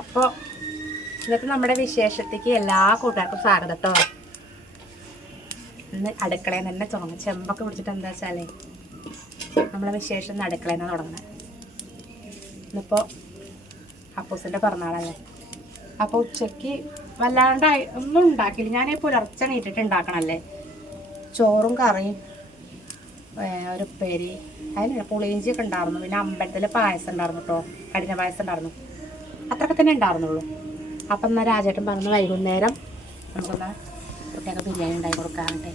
അപ്പോൾ ഇന്നത്തെ നമ്മുടെ വിശേഷത്തേക്ക് എല്ലാ കൂട്ടുകാർക്കും സ്വാഗതം കേട്ടോ. ഇന്ന് അടുക്കളയിൽ തന്നെ തുടങ്ങും. ചെമ്പൊക്കെ പിടിച്ചിട്ട് എന്താ വെച്ചാലേ നമ്മളെ വിശേഷം ഇന്ന് അടുക്കളയിൽ നിന്ന് തുടങ്ങുന്നത്. ഇന്നിപ്പോൾ അപ്പൂസിൻ്റെ പിറന്നാളല്ലേ. അപ്പോൾ ഉച്ചയ്ക്ക് വല്ലാണ്ടായി ഒന്നും ഉണ്ടാക്കില്ല. ഞാൻ പുലർച്ചെ നീട്ടിട്ട് ഉണ്ടാക്കണമല്ലേ. ചോറും കറിയും ഒരു ഉപ്പേരി, അതിന് പുളിയിഞ്ചിയൊക്കെ ഉണ്ടായിരുന്നു. പിന്നെ അമ്പലത്തിൽ പായസം ഉണ്ടായിരുന്നു കേട്ടോ, കഠിന പായസം ഉണ്ടായിരുന്നു. അത്രയൊക്കെ തന്നെ ഉണ്ടായിരുന്നുള്ളൂ. അപ്പം എന്നാൽ രാജേട്ടൻ പറഞ്ഞു വൈകുന്നേരം നമുക്കൊന്ന് കുട്ടിയൊക്കെ ബിരിയാണി ഉണ്ടാക്കി കൊടുക്കാറുണ്ട്.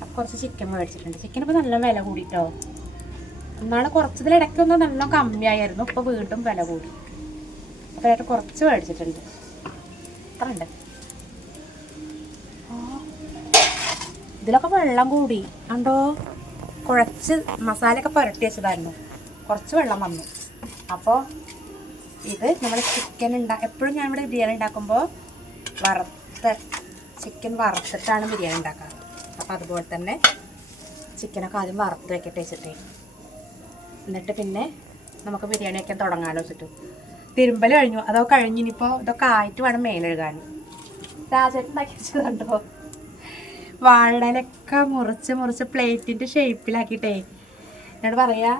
അപ്പം കുറച്ച് ചിക്കൻ മേടിച്ചിട്ടുണ്ട്. ചിക്കൻ ഇപ്പോൾ നല്ല വില കൂടിയിട്ടോ. എന്നാണ് കുറച്ചതിലിടയ്ക്കൊന്നും നല്ല കമ്മിയായിരുന്നു. ഇപ്പോൾ വീണ്ടും വില കൂടി. അപ്പോൾ ഏട്ടൻ കുറച്ച് മേടിച്ചിട്ടുണ്ട്. അത്ര ഉണ്ട്. ഇതിലൊക്കെ വെള്ളം കൂടി കണ്ടോ. കുഴച്ച് മസാലയൊക്കെ പുരട്ടി വെച്ചതായിരുന്നു. കുറച്ച് വെള്ളം വന്നു. അപ്പോൾ ഇത് നമ്മൾ ചിക്കൻ എപ്പോഴും ഞാൻ ഇവിടെ ബിരിയാണി ഉണ്ടാക്കുമ്പോൾ ചിക്കൻ വറുത്തിട്ടാണ് ബിരിയാണി ഉണ്ടാക്കാറ്. അപ്പോൾ അതുപോലെ തന്നെ ചിക്കനൊക്കെ ആദ്യം വറുത്ത് വെക്കട്ടെ വെച്ചിട്ടേ, എന്നിട്ട് പിന്നെ നമുക്ക് ബിരിയാണി വയ്ക്കാൻ തുടങ്ങാമല്ലോ വെച്ചിട്ട്. തിരുമ്പൽ കഴിഞ്ഞു. അതൊക്കെ കഴിഞ്ഞ് ഇനിയിപ്പോൾ ഇതൊക്കെ ആയിട്ട് വേണം മേലെഴുകാൻ. രാജേട്ടൻ ഉണ്ടാക്കി വെച്ചത് കണ്ടോ. വാഴയിലൊക്കെ മുറിച്ച് പ്ലേറ്റിൻ്റെ ഷേപ്പിലാക്കിയിട്ടേ എന്നോട് പറയാ,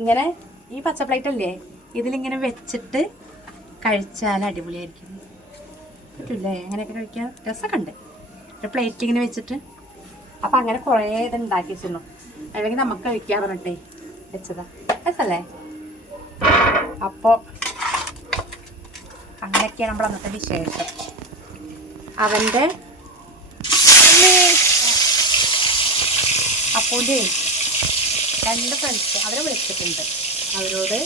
ഇങ്ങനെ ഈ പച്ച പ്ലേറ്റ് അല്ലേ, ഇതിലിങ്ങനെ വെച്ചിട്ട് കഴിച്ചാൽ അടിപൊളിയായിരിക്കും. പറ്റില്ലേ അങ്ങനെയൊക്കെ കഴിക്കാൻ? രസമൊക്കെ ഉണ്ട് ഒരു പ്ലേറ്റ് ഇങ്ങനെ വെച്ചിട്ട്. അപ്പം അങ്ങനെ കുറേ ഇത് ഉണ്ടാക്കി വെച്ചിരുന്നു. അല്ലെങ്കിൽ നമുക്ക് കഴിക്കാൻ പറഞ്ഞിട്ടേ വെച്ചതാ. രസമല്ലേ? അപ്പോൾ അങ്ങനെയൊക്കെയാണ് നമ്മൾ അന്നത്തെ വിശേഷം. അവൻ്റെ അപ്പോഴേ 2 ഫ്രണ്ട്സ് അവരെ വിളിച്ചിട്ടുണ്ട്. അവരോട്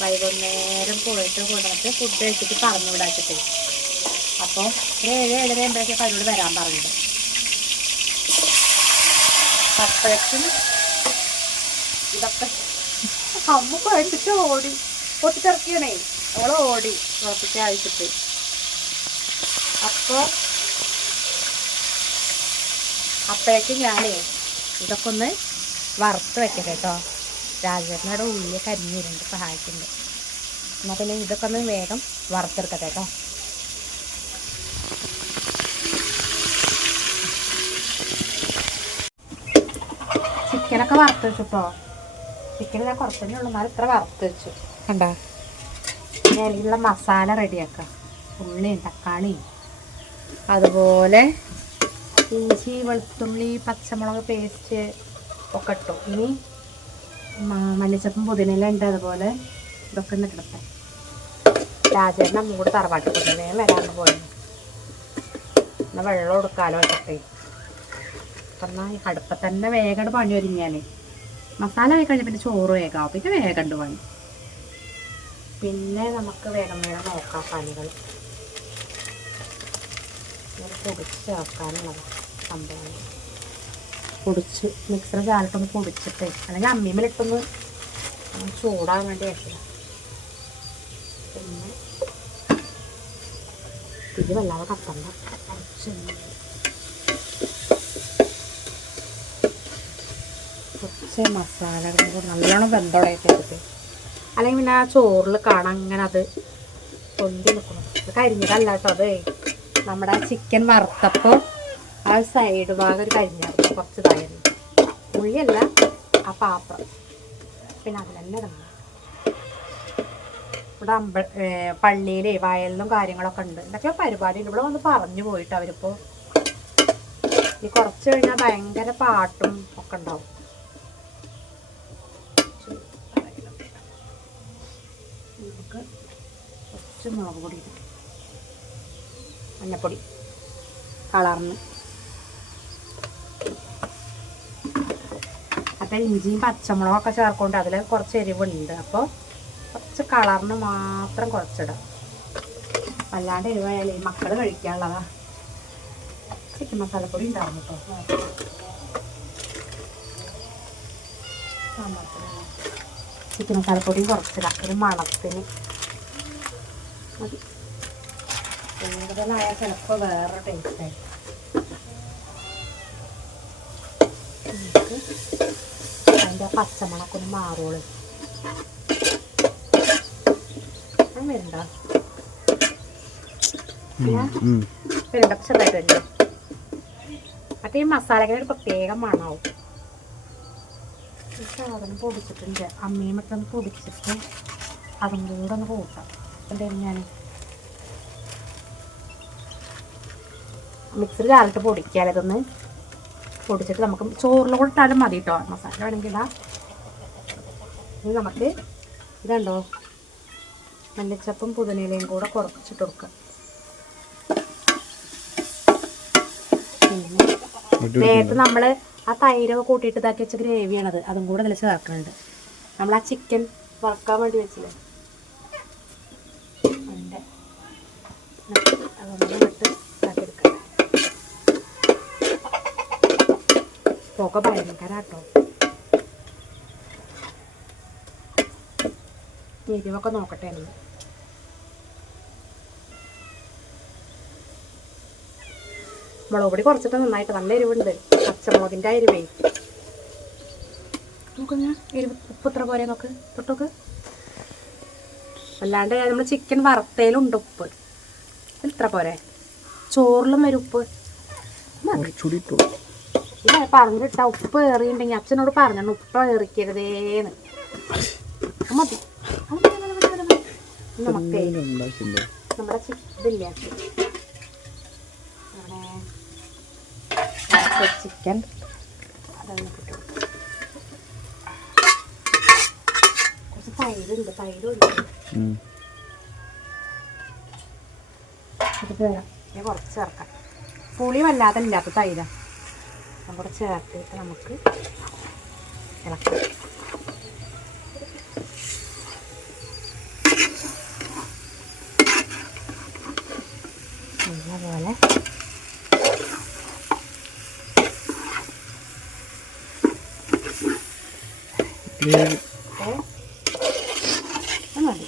വൈകുന്നേരം പോയിട്ട് കൊണ്ടുവന്നിട്ട് ഫുഡ് കഴിച്ചിട്ട് പറഞ്ഞു വിടാച്ചിട്ട്. അപ്പോൾ ഒരു 7-7:30 ആകുമ്പോഴേക്കൊക്കെ അവരോട് വരാൻ പറഞ്ഞിട്ടുണ്ട്. അപ്പോഴേക്കും ഇതൊക്കെ അമ്മ കഴിച്ചിട്ട് ഓടി പൊട്ടിച്ചിറക്കിയണേ. അവൾ ഓടി ഉറപ്പിച്ച് അയച്ചിട്ട്. അപ്പോഴേക്കും ഞാനേ ഇതൊക്കെ ഒന്ന് വറുത്ത് വെക്കട്ടെ കേട്ടോ. രാജേട്ടനോട് ഉള്ളിൽ കരിഞ്ഞിരുന്നുണ്ട്, സഹായിക്കുന്നുണ്ട്. എന്നാൽ പിന്നെ ഇതൊക്കെ ഒന്ന് വേഗം വറുത്തെടുക്കട്ടെ കേട്ടോ. ചിക്കനൊക്കെ വറുത്ത് വെച്ചു കേട്ടോ. ചിക്കൻ ഞാൻ കുറച്ചേ ഉള്ളൂ, എന്നാലും ഇത്ര വറുത്ത് വെച്ചു കണ്ടോ. പിന്നെ അതിലുള്ള മസാല റെഡിയാക്കാം. ഉള്ളിയും തക്കാളിയും അതുപോലെ ഇഞ്ചി വെളുത്തുള്ളി പച്ചമുളക് പേസ്റ്റ് ഒക്കെ ഇട്ടു. ഇനി മല്ലിച്ചപ്പും പുതിനയില ഉണ്ട്. അതുപോലെ ഇതൊക്കെ ഒന്ന് കിടട്ടെ. രാജേട്ടൻ അമ്മ കൂടെ തറവാട്ടിൽ പോയി വേഗം വരാമെന്ന് പോയി. എന്നാൽ വെള്ളം കൊടുക്കാലോ വെച്ചിട്ടേ. എന്നാൽ ഈ അടുപ്പത്ത് തന്നെ വേഗം പണി ഒരുങ്ങിയാൽ മസാല ആയി കഴിഞ്ഞാൽ പിന്നെ ചോറ് വേഗം, പിന്നെ വേഗം പണി. പിന്നെ നമുക്ക് വേഗം നോക്കാം പണികൾ. പൊടിച്ച് ചേർക്കാനുള്ളതാണ് സംഭവം. പൊടിച്ച് മിക്സർ ചാലിട്ടൊന്ന് പൊടിച്ചിട്ട്, അല്ലെങ്കിൽ അമ്മിമേലിട്ടൊന്ന് ചൂടാകാൻ വേണ്ടി വെക്കുക. പിന്നെ ഇത് വല്ലാതെ കത്തണ്ട. കുറച്ച് മസാല നല്ലോണം വെന്തോടയൊക്കെ എടുത്ത്, അല്ലെങ്കിൽ പിന്നെ ആ ചോറിൽ കാണാൻ അങ്ങനെ അത് പൊന്തി നിൽക്കണം. ഇത് കരിഞ്ഞതല്ല കേട്ടോ. അത് നമ്മുടെ ചിക്കൻ വറുത്തപ്പോൾ ആ സൈഡ് ഭാഗം ഒരു കരിഞ്ഞായിരുന്നു, കുറച്ച് ഇതായിരുന്നു. ഉള്ളിയല്ല, ആ പാത്രം. പിന്നെ അതിൽ തന്നെ ഇടണം. ഇവിടെ പള്ളിയിലെ വയലിലും കാര്യങ്ങളൊക്കെ ഉണ്ട്. എന്തൊക്കെയോ പരിപാടിയുണ്ട്. ഇവിടെ വന്ന് പറഞ്ഞു പോയിട്ട് അവരിപ്പോൾ ഈ കുറച്ച് കഴിഞ്ഞാൽ ഭയങ്കര പാട്ടും ഒക്കെ ഉണ്ടാവും. നമുക്ക് കുറച്ച് മുളക് പൊടി, മഞ്ഞപ്പൊടി, കളറിന്. അപ്പം ഇഞ്ചിയും പച്ചമുളകൊക്കെ ചേർക്കൊണ്ട് അതിൽ കുറച്ച് എരിവുണ്ട്. അപ്പോൾ കുറച്ച് കളറിന് മാത്രം കുറച്ചിടാം. വല്ലാണ്ട് എരിവായാലേ മക്കൾ കഴിക്കാനുള്ളതാ. ചിക്കൻ മസാലപ്പൊടി ഉണ്ടാവും കേട്ടോ. ചിക്കൻ മസാലപ്പൊടിയും കുറച്ചിടാം, ഒരു മണത്തിന് മതി. കൂടുതലായാൽ ചിലപ്പോൾ വേറെ ടേസ്റ്റായി. അതിൻ്റെ പച്ചമണക്കൊന്ന് മാറുള്ളൂ. വരുന്നുണ്ടോ? വെള്ളമൊക്കെ ചെറുതായിട്ട് വരില്ല. മറ്റേ ഈ മസാലയ്ക്ക് ഒരു പ്രത്യേക മണമാവും. ഈ സാധനം പൊടിച്ചിട്ടുണ്ട്, അമ്മയും മറ്റൊന്ന് പൊടിച്ചിട്ട് അതും കൂടെ ഒന്ന് കൂട്ടാം. എന്തായാലും ഞാൻ മിക്സിയിൽ കാലിട്ട് പൊടിക്കാതെ ഇതൊന്ന് പൊടിച്ചിട്ട് നമുക്ക് ചോറിൽ കൂടെ ഇട്ടാലും മതി കേട്ടോ. മസാല വേണമെങ്കിൽ ഇടാം. ഇനി നമുക്ക് ഇതുണ്ടോ മല്ലിച്ചപ്പും പുതിനയിലയും കൂടെ കുറച്ചിട്ട് കൊടുക്കുക. പിന്നെ നേരത്തെ നമ്മൾ ആ തൈരൊക്കെ കൂട്ടിയിട്ട് ഇതാക്കി വെച്ച ഗ്രേവിയാണത്, അതും കൂടെ ഇതിൽ ചേർക്കുന്നുണ്ട്. നമ്മൾ ആ ചിക്കൻ വറക്കാൻ വേണ്ടി വെച്ചില്ലേ, അതിൻ്റെ അതൊന്നും ഇട്ട് ഇതാക്കിയെടുക്കാം. പുക ഭയങ്കരാട്ടോ. എരിവൊക്കെ നോക്കട്ടെ. മുളക് പൊടി കുറച്ചിട്ട് നന്നായിട്ട് നല്ല എരിവുണ്ട്. പച്ചമുളകിൻ്റെ എരിവേ നോക്ക്. ഞാൻ എരിവ് ഉപ്പ് ഇത്ര പോരെ നോക്ക്, തൊട്ടോക്ക്. അല്ലാണ്ട് നമ്മൾ ചിക്കൻ വറുത്തയിലുണ്ട് ഉപ്പ്, ഇത്ര പോരെ. ചോറിലും വരും ഉപ്പ്. ഇല്ല പറഞ്ഞിട്ട ഉപ്പ് ഏറിയുണ്ടെങ്കിൽ അച്ഛനോട് പറഞ്ഞു ഉപ്പ് ഏറിക്കരുതേന്ന്. മതി. നമുക്ക് നമ്മുടെ ഇതില്ല ചിക്കൻ അതൊന്ന് കിട്ടും. കുറച്ച് തൈരുണ്ട്, തൈരുണ്ട്. ഇത് വേണം ഞാൻ കുറച്ച് ചേർക്കാം. പുളി വല്ലാതെ ഇല്ലാത്ത തൈര നമ്മുടെ ചേർത്തിട്ട് നമുക്ക് ഇളക്കാം. നല്ലപോലെ മതി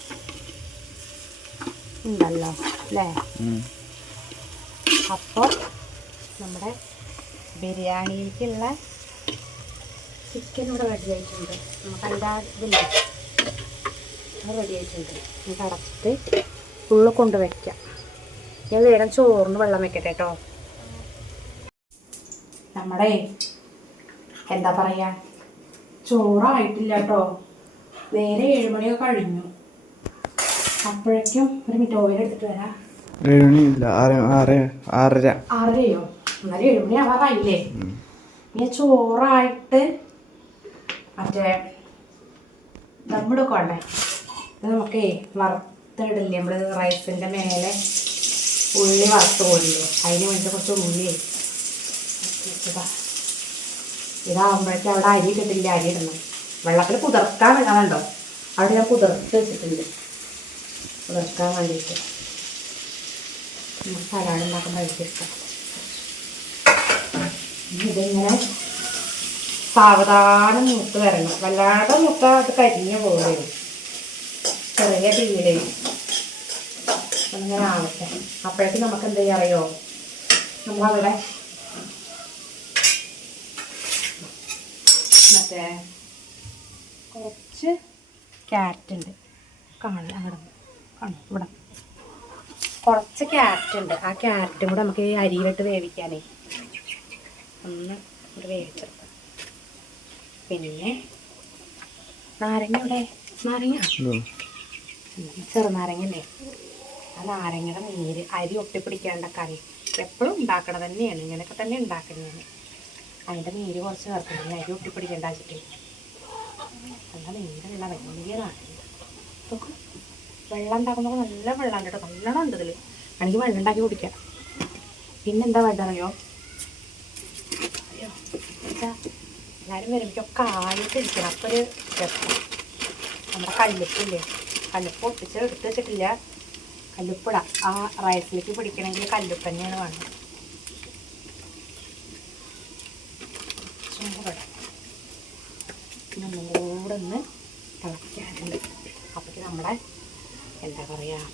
ഉണ്ടല്ലോ അല്ലേ. അപ്പോൾ നമ്മുടെ ബിരിയാണിയിലേക്കുള്ള ചിക്കൻ ഇവിടെ റെഡി ആയിട്ടുണ്ട്. നമുക്ക് അതിൻ്റെ ഇതില്ല, അത് റെഡി ആയിട്ടുണ്ട്. നമുക്ക് അടച്ചിട്ട് ഉള്ളിൽ കൊണ്ട് വയ്ക്കാം. ഞാൻ വേഗം ചോറിന് വെള്ളം വെക്കട്ടെ കേട്ടോ. നമ്മുടെ എന്താ പറയുക, ചോറായിട്ടില്ല കേട്ടോ. നേരെ 7 മണിയൊക്കെ കഴിഞ്ഞു. അപ്പോഴേക്കും ഒരു മിനിറ്റ് ഓയിൽ എടുത്തിട്ട് വരാം. 7 മണിയില്ല, 6:30. 6:30യോ? എന്നാലും 7 മണി ആവാറായില്ലേ. ഇനി ചോറായിട്ട് മറ്റേ ദമ്മിടൊക്കെ വേണ്ടേ. ഇത് നമുക്കേ വറുത്തിടില്ലേ, നമ്മൾ റൈസിൻ്റെ മേലെ ഉള്ളി വറുത്ത് പോലില്ലേ, അതിന് വേണ്ടി കുറച്ച് ഉള്ളി വെച്ചതാ. ഇതാകുമ്പോഴേക്കും അവിടെ അരി ഇട്ടിട്ടില്ല, അരി ഇടണം. വെള്ളത്തിൽ കുതിർക്കാൻ വേണ്ടോ, അവിടെ ഞാൻ കുതിർത്ത് വെച്ചിട്ടുണ്ട് കുതിർക്കാൻ വേണ്ടിയിട്ട്. സലാഡ് ഉണ്ടാക്കാൻ കഴിച്ചിരിക്കാം. ഇതിങ്ങനെ സാവധാനം മൂത്ത് വരണം, വല്ലാതെ മൂത്ത അത് കരിഞ്ഞ പോലെ ചെറിയ തീയിലേ അങ്ങനെ ആവട്ടെ. അപ്പോഴേക്കും നമുക്ക് എന്ത് ചെയ്യാൻ അറിയോ, നമ്മളവിടെ മറ്റേ കുറച്ച് ക്യാരറ്റ് ഉണ്ട്, കാണില്ല അവിടെ കാണും, ഇവിടെ കുറച്ച് ക്യാരറ്റ് ഉണ്ട്. ആ ക്യാരറ്റും കൂടെ നമുക്ക് ഈ അരിയിലിട്ട് വേവിക്കാനേ ഒന്ന് ഇവിടെ വേവിച്ചെടുക്കാം. പിന്നെ നാരങ്ങ ഇവിടെ, നാരങ്ങ ചെറുനാരങ്ങല്ലേ, ആ നാരങ്ങയുടെ നീര് അരി ഒട്ടിപ്പിടിക്കാണ്ട കറി എപ്പോഴും ഉണ്ടാക്കണത് തന്നെയാണ്. ഇങ്ങനെയൊക്കെ തന്നെ ഉണ്ടാക്കുന്നത്. അതിൻ്റെ നീര് കുറച്ച് ചേർക്കണം, അരി ഒട്ടിപ്പിടിക്കേണ്ട വെച്ചിട്ട്. നല്ല നീരുള്ള വലിയ നാരങ്ങ. ഇതൊക്കെ വെള്ളം ഉണ്ടാക്കുമ്പോൾ നല്ല വെള്ളം കേട്ടോ, നല്ലോണം ഉണ്ട് ഇതിൽ. എനിക്ക് വെള്ളം ഉണ്ടാക്കി കുടിക്കാം. പിന്നെന്താ വേണ്ടറിയോ, എല്ലാവരും വരുമ്പോഴൊക്കെ ആയിട്ടിരിക്കണം. അപ്പോൾ ഒരു രസം. നമ്മുടെ കല്ലുപ്പില്ലേ, കല്ലുപ്പ് ഒട്ടിച്ച് എടുത്ത് വെച്ചിട്ടില്ല, കല്ലുപ്പിടാം. ആ റൈസിലേക്ക് പിടിക്കണമെങ്കിൽ കല്ലുപ്പ് തന്നെയാണ് വേണ്ടത്. കൂടെ ഒന്ന് തിളയ്ക്കാനുണ്ട്. അപ്പോഴേക്ക് നമ്മുടെ എന്താ പറയുക,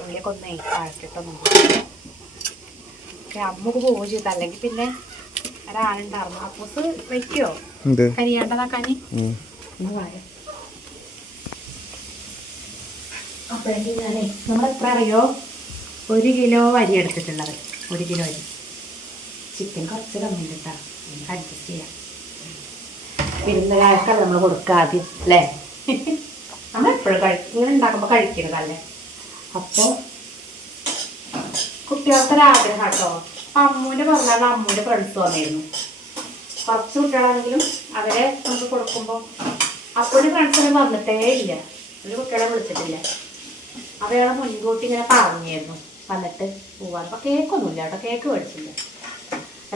ഉള്ളിയൊക്കെ ഒന്ന് വഴറ്റിട്ടൊന്നും അമ്മക്ക് പോവുകയും ചെയ്തു. അല്ലെങ്കിൽ പിന്നെ ഒരാളുണ്ടായിരുന്നു. അപ്പൂസ് വെക്കുവോ കരിയാണ്ടതാക്കാന് ഒന്ന് പറയാം. അപ്പോഴേക്കും ഞാനേ നമ്മളെത്ര അറിയോ, 1 കിലോ അരി എടുത്തിട്ടുള്ളത്. 1 കിലോ അരി. ചിക്കൻ കുറച്ച് കമ്മിട്ടാ, നമുക്ക് അഡ്ജസ്റ്റ് ചെയ്യാം. വിരുന്നുകാർക്കാണ് നമ്മൾ കൊടുക്കുക ആദ്യം അല്ലേ? നമ്മൾ എപ്പോഴും ഇങ്ങനെ ഉണ്ടാക്കുമ്പോൾ കഴിക്കുന്നതല്ലേ. അപ്പോൾ കുട്ടികൾക്കൊരാഗ്രഹം കേട്ടോ. അമ്മൂൻ്റെ പറഞ്ഞാൽ അമ്മൂൻ്റെ ഫ്രണ്ട്സ് വന്നിരുന്നു. കുറച്ച് കുട്ടികളാണെങ്കിലും അവരെ നമുക്ക് കൊടുക്കുമ്പോൾ അപ്പോഴും ഫ്രണ്ട്സൊന്നും വന്നിട്ടേ ഇല്ല. ഒരു കുട്ടികളെ വിളിച്ചിട്ടില്ല. അവയാളെ മുൻകൂട്ടി ഇങ്ങനെ പറഞ്ഞായിരുന്നു വന്നിട്ട് പോവാൻ. അപ്പോൾ കേക്കൊന്നുമില്ല കേട്ടോ, കേക്ക് മേടിച്ചില്ല.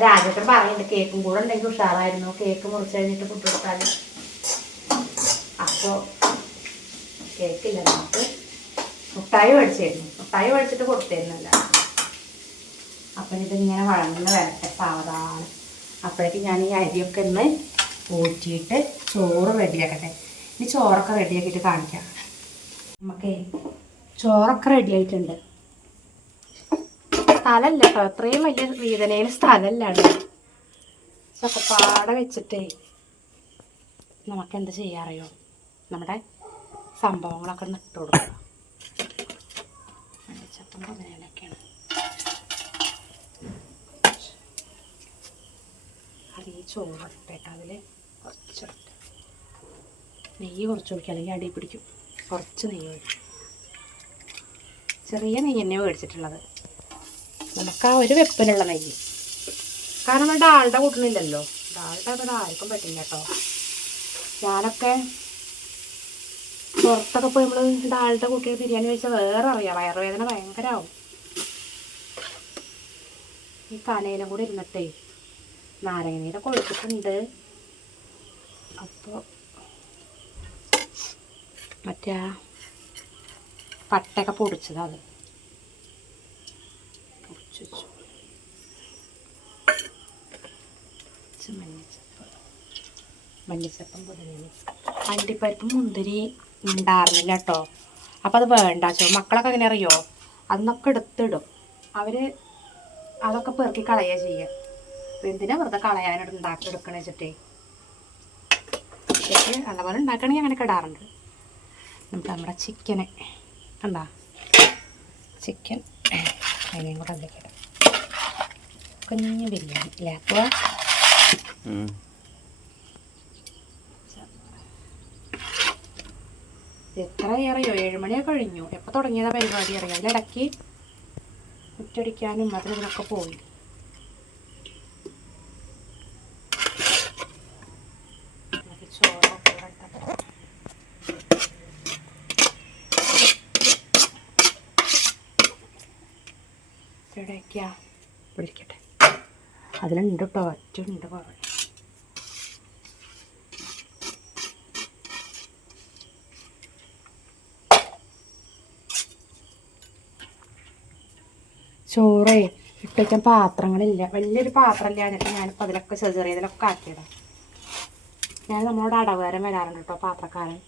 രാജേട്ടൻ പറയുന്നുണ്ട് കേക്കും കൂടെ ഉണ്ടെങ്കിൽ ഉഷാറായിരുന്നു, കേക്ക് മുറിച്ച് കഴിഞ്ഞിട്ട് ഫുഡ് കൊടുത്താൽ. അപ്പോൾ കേക്കില്ല, നമുക്ക് മുട്ടായി മേടിച്ചായിരുന്നു. മുട്ടായി മേടിച്ചിട്ട് കൊടുത്തിരുന്നില്ല. അപ്പം ഇതിങ്ങനെ വളർന്ന് വരട്ടെ സാവധാനം. അപ്പോഴേക്കും ഞാൻ ഈ അരിയൊക്കെ ഒന്ന് ഊറ്റിയിട്ട് ചോറ് റെഡിയാക്കട്ടെ. ഇനി ചോറൊക്കെ റെഡിയാക്കിയിട്ട് കാണിക്കാം. നമുക്കേ ചോറൊക്കെ റെഡി ആയിട്ടുണ്ട്. സ്ഥലമല്ല കേട്ടോ, അത്രയും വലിയ വീതനയിൽ സ്ഥലമല്ലാണ്. ചക്കപ്പാട വെച്ചിട്ടേ നമുക്കെന്ത് ചെയ്യാറിയോ, നമ്മുടെ സംഭവങ്ങളൊക്കെ ഒന്ന് ഇട്ട് കൊടുക്കുക. മല്ലിച്ചപ്പം പൊതിനയിലൊക്കെയാണ്. അത് ഈ ചോറിട്ടേക്കാം. അതിൽ കുറച്ചിട്ട് നെയ്യ് കുറച്ച് ഒഴിക്കുക, അല്ലെങ്കിൽ അടി പിടിക്കും. കുറച്ച് നെയ്യ് ഒഴിക്കും. ചെറിയ നെയ്യ് തന്നെ മേടിച്ചിട്ടുള്ളത്. നമുക്ക് ആ ഒരു വെപ്പിലുള്ള നെയ്യ്. കാരണം നമ്മൾ ഡാൽഡ കൂട്ടണില്ലല്ലോ. ഡാൽഡ അത് ആർക്കും പറ്റില്ല കേട്ടോ. ഞാനൊക്കെ പുറത്തൊക്കെ പോയി നമ്മൾ ഡാൽഡ കൂട്ടിയ ബിരിയാണി കഴിച്ചാൽ വേറെ അറിയാം, വയറുവേദന ഭയങ്കര ആവും. ഈ കനയിലും കൂടി ഇരുന്നിട്ടേ നാരങ്ങ നീരൊക്കെ ഒഴിച്ചിട്ടുണ്ട്. അപ്പോൾ മറ്റേ ആ പട്ടയൊക്കെ പൊടിച്ചത് അത് പൊടിച്ച് വെച്ചു. മല്ലിച്ചപ്പം പൊതിനയില. അണ്ടിപ്പരിപ്പും മുന്തിരി ഉണ്ടായിരുന്നില്ല കേട്ടോ. അപ്പോൾ അത് വേണ്ട ചോ. മക്കളൊക്കെ എങ്ങനെ അറിയോ, അന്നൊക്കെ എടുത്തിടും. അവർ അതൊക്കെ പെറുക്കി കളയുക ചെയ്യുക. അപ്പോൾ എന്തിനാ വെറുതെ കളയാനായിട്ട് എടുക്കണ വെച്ചിട്ടേ. പക്ഷേ നല്ലപോലെ ഉണ്ടാക്കണമെങ്കിൽ അങ്ങനെയൊക്കെ ഇടാറുണ്ട്. നമുക്ക് നമ്മുടെ ചിക്കനെ കണ്ടാ, ചിക്കൻ അതിനെയും കൂടെ അതിലേക്ക് ഇടാം. കുഞ്ഞ് ബിരിയാണി അല്ലേ? അപ്പോൾ എത്ര അറിയോ, 7 മണിയൊക്കെ കഴിഞ്ഞു. എപ്പോൾ തുടങ്ങിയതാ പരിപാടി അറിയാം. അതിലിടയ്ക്ക് മുറ്റടിക്കാനും അതിനൊക്കെ പോയി. ചോറൊക്കെ ഇവിടേക്കാ പിടിക്കട്ടെ. അതിലുണ്ട് കേട്ടോ, ഒറ്റുണ്ട് കുറേ. ചോറേ ഇട്ട് വയ്ക്കാൻ പാത്രങ്ങളില്ല. വലിയൊരു പാത്രമില്ല. എന്നിട്ട് ഞാനിപ്പോൾ അതിലൊക്കെ ചെറിയതിലൊക്കെ ആക്കിയതാണ്. ഞാൻ നമ്മളോട് അടവേരം വരാറുണ്ട് കേട്ടോ പാത്രക്കാരൻ.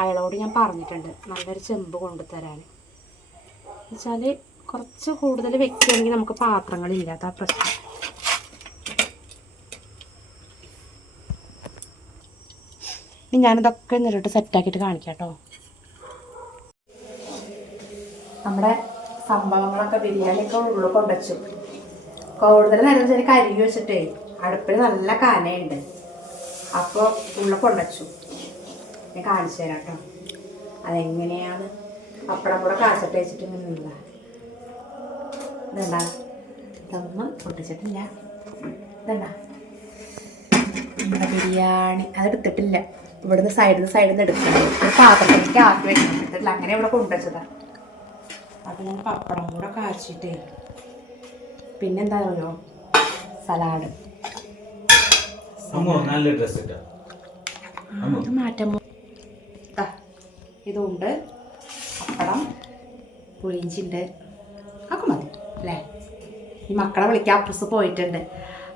അയാളോട് ഞാൻ പറഞ്ഞിട്ടുണ്ട് നല്ലൊരു ചെമ്പ് കൊണ്ടുതരാൻ. എന്നുവെച്ചാൽ കുറച്ച് കൂടുതൽ വെക്കുകയാണെങ്കിൽ നമുക്ക് പാത്രങ്ങളില്ല, അതാ പ്രശ്നം. ഇനി ഞാനിതൊക്കെ എന്നിട്ട് സെറ്റാക്കിയിട്ട് കാണിക്കാം കേട്ടോ. നമ്മുടെ സംഭവങ്ങളൊക്കെ ബിരിയാണിയൊക്കെ ഉള്ളിൽ കൊണ്ടുവച്ചു. കൂടുതൽ നേരം വെച്ചാൽ കരികി വെച്ചിട്ടേ അടുപ്പിൽ നല്ല കനയുണ്ട്. അപ്പോൾ ഉള്ളിൽ കൊണ്ടുവച്ചു. ഞാൻ കാണിച്ചു തരാം കേട്ടോ അതെങ്ങനെയാണ്. പപ്പടം കൂടെ കാച്ചിട്ട് വെച്ചിട്ട് ഇങ്ങനെ നിന്നാ ഇതെന്താ, ഇതൊന്നും പൊട്ടിച്ചിട്ടില്ല. ഇതെന്താ നമ്മുടെ ബിരിയാണി. അതെടുത്തിട്ടില്ല, ഇവിടുന്ന് സൈഡിൽ നിന്ന് എടുക്കണം. ഒരു പാത്രത്തിലേക്ക് ആക്കി വെക്കണം. എടുത്തിട്ടില്ല, അങ്ങനെ ഇവിടെ കൊണ്ടുവച്ചതാണ്. അപ്പോൾ ഞാൻ പപ്പടം കൂടെ കാച്ചിട്ടേ പിന്നെന്താ പറയുമോ, സലാഡ്. ഇത് മാറ്റം ഇതുണ്ട്, പപ്പടം, പുളിയിഞ്ചിണ്ട്, ഒക്കെ മതി അല്ലേ? ഈ മക്കളെ വിളിക്കാൻ അപ്പൂസ് പോയിട്ടുണ്ട്.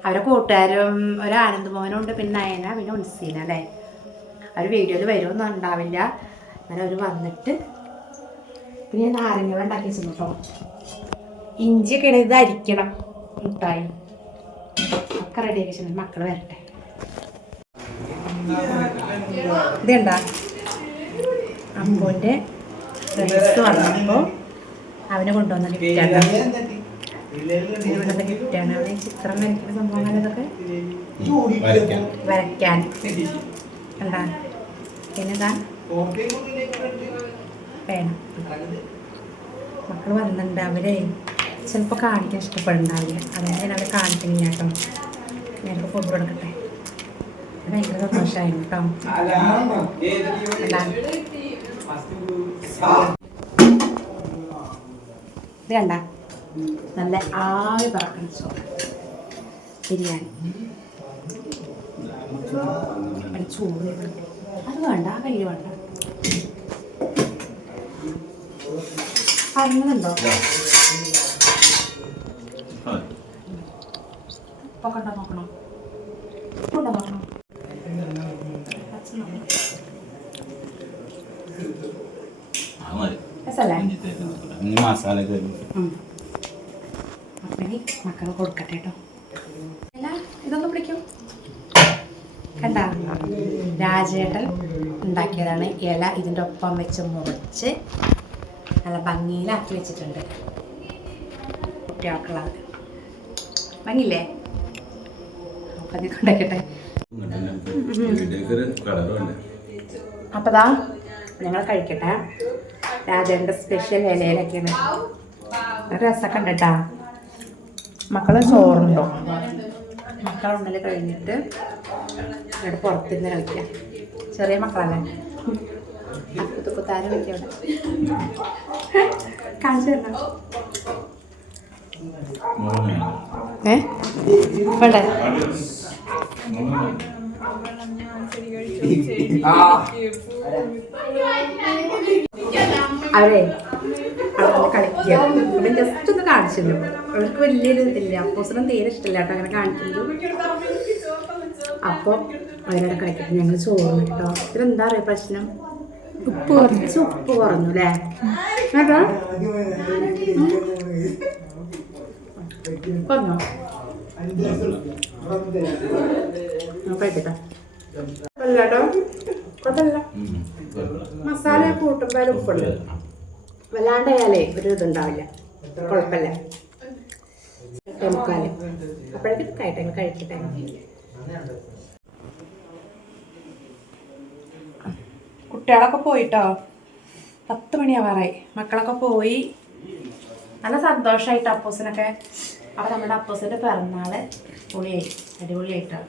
അവരെ കൂട്ടുകാരും ഒരു ആനന്ദ് മോനും ഉണ്ട്, പിന്നെ നയന, പിന്നെ ഉൻസീന അല്ലേ. അവർ വീഡിയോയിൽ വരുമൊന്നും ഉണ്ടാവില്ല. അങ്ങനെ അവർ വന്നിട്ട് പിന്നെ ഞാൻ നാരങ്ങ ഉണ്ടാക്കി വെച്ചു കേട്ടോ. ഇഞ്ചിയൊക്കെ ഇത് അരിക്കണം, മുട്ടായി ഒക്കെ റെഡിയാക്കി വെച്ചിട്ടുണ്ട്. മക്കൾ വരട്ടെ. ഇതുണ്ടാ അമ്മൂൻ്റെ ഫ്രണ്ട്സ് വന്നപ്പോൾ അവന് കൊണ്ടുവന്ന ഗിഫ്റ്റാണ്. ഇവിടുത്തെ ഗിഫ്റ്റാണ്. അവന് ചിത്രം വരയ്ക്കുന്ന സംഭവങ്ങൾ ഇതൊക്കെ വരയ്ക്കാൻ എന്താ പിന്നെന്താ വേണം. മക്കൾ വരുന്നുണ്ട്. അവരെ ചിലപ്പോൾ കാണിക്കാൻ ഇഷ്ടപ്പെടുന്നുണ്ടാവില്ല. അതുകൊണ്ട് ഞാൻ അവരെ കാണിക്കുന്നില്ല കേട്ടോ. ഞങ്ങൾക്ക് ഫുഡ് കൊടുക്കട്ടെ. ഭയങ്കര സന്തോഷമായിരുന്നു കേട്ടോ. ഇത് കണ്ട നല്ല ആവി പറക്കണം ചോറ് ബിരിയാണി. ചോറ് അത് വേണ്ട, ആ കയ്യിൽ വേണ്ട. അറിയുന്നുണ്ടോ? ഇപ്പൊ കണ്ടോ നോക്കണം, കൊണ്ടോ നോക്കണം. അപ്പനി മക്കളെ കൊടുക്കട്ടെ കേട്ടോ. അല്ല ഇതൊന്നും പിടിക്കും. കണ്ട രാജേട്ടൻ ഉണ്ടാക്കിയതാണ്. ഇല ഇതിൻ്റെ ഒപ്പം വെച്ച് മുറിച്ച് നല്ല ഭംഗിയിലാക്കി വെച്ചിട്ടുണ്ട്. കുട്ടികൾക്കുള്ളത് ഭംഗിയില്ലേ? അപ്പം നീ കൊണ്ടേക്കട്ടെ. അപ്പതാ ഞങ്ങൾ കഴിക്കട്ടെ. രാജേട്ടൻ്റെ സ്പെഷ്യൽ ഇലയിലൊക്കെയാണ്. രസമൊക്കെ ഉണ്ട് കേട്ടാ. മക്കൾ ചോറുണ്ടോ? മക്കളുണ്ടല്ലോ കഴിഞ്ഞിട്ട് ഇവിടെ പുറത്തിരുന്ന് കളിക്കാം. ചെറിയ മക്കളല്ലേ, കുത്താനും കളിക്കാം. അവിടെ കാണിച്ചു തരണം. വേണ്ടേ? അവരെ അവിടെ കളിക്കുക. ഇവിടെ ജസ്റ്റ് ഒന്ന് കാണിച്ചിരുന്നു. അവർക്ക് വലിയൊരു ഇതില്ല. അപ്പോസിനും തീരെ ഇഷ്ടമില്ല കേട്ടോ അങ്ങനെ കാണിക്കുന്നത്. അപ്പോൾ അവരവിടെ കളിക്കട്ടെ. ഞങ്ങൾ ചോറ് കേട്ടോ. ഇതിലെന്താ പറയുക പ്രശ്നം? ഉപ്പ് കുറഞ്ഞു അല്ലേ കേട്ടോ? പറഞ്ഞോ കഴിക്കട്ടെ. അല്ല കേട്ടോ, കുഴപ്പമില്ല. മസാല കൂട്ടുമ്പോൾ ഉപ്പുണ്ട്. വല്ലാണ്ടായാലേ ഒരു ഇതുണ്ടാവില്ല. കുഴപ്പമില്ല. മുക്കാല് അപ്പോഴേക്കും കഴിട്ടെ കഴിക്കട്ടെ. കുട്ടികളൊക്കെ പോയിട്ടോ. 10 മണിയാവാറായി. മക്കളൊക്കെ പോയി. നല്ല സന്തോഷമായിട്ട് അപ്പൂസിനൊക്കെ. അപ്പോൾ നമ്മുടെ അപ്പൂസിൻ്റെ പിറന്നാൾ പൊളിയായി, അടിപൊളിയായിട്ടാണ്.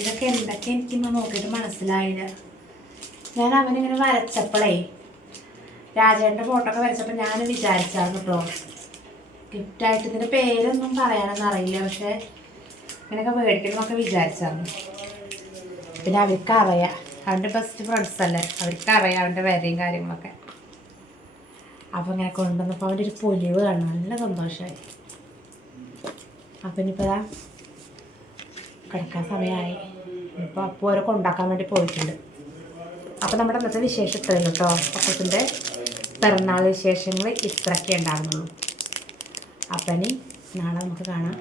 ഇതൊക്കെ എന്തൊക്കെ എനിക്കൊന്ന് നോക്കിയിട്ട് മനസ്സിലായില്ല. ഞാൻ അവനിങ്ങനെ വരച്ചപ്പോഴേ, രാജേട്ടൻ്റെ ഫോട്ടോ ഒക്കെ വരച്ചപ്പോൾ ഞാൻ വിചാരിച്ചായിരുന്നു കേട്ടോ ഗിഫ്റ്റായിട്ട്. ഇതിൻ്റെ പേരൊന്നും പറയാനൊന്നും അറിയില്ല, പക്ഷേ ഇങ്ങനെയൊക്കെ മേടിക്കണമെന്നൊക്കെ വിചാരിച്ചായിരുന്നു. പിന്നെ അവർക്ക് അറിയാം, അവൻ്റെ ബെസ്റ്റ് ഫ്രണ്ട്സ് അല്ലേ, അവർക്ക് അറിയാം അവൻ്റെ വരയും കാര്യങ്ങളൊക്കെ. അപ്പോൾ ഇങ്ങനെ കൊണ്ടുവന്നപ്പോൾ അവൻ്റെ ഒരു പൊലിവ് കാണണം. നല്ല സന്തോഷമായി. അപ്പം ഇനിയിപ്പോൾ കിടക്കാൻ സമയമായി. ഇപ്പോൾ അപ്പോൾ ഓരോ കൊണ്ടാക്കാൻ വേണ്ടി പോയിട്ടുണ്ട്. അപ്പോൾ നമ്മുടെ ഇന്നത്തെ വിശേഷം ഇത്രയുള്ളൂ കേട്ടോ. അപ്പത്തിൻ്റെ പിറന്നാൾ വിശേഷങ്ങൾ ഇത്രയൊക്കെ ഉണ്ടാകുന്നുള്ളൂ. അപ്പം ഇനി നാളെ നമുക്ക് കാണാം.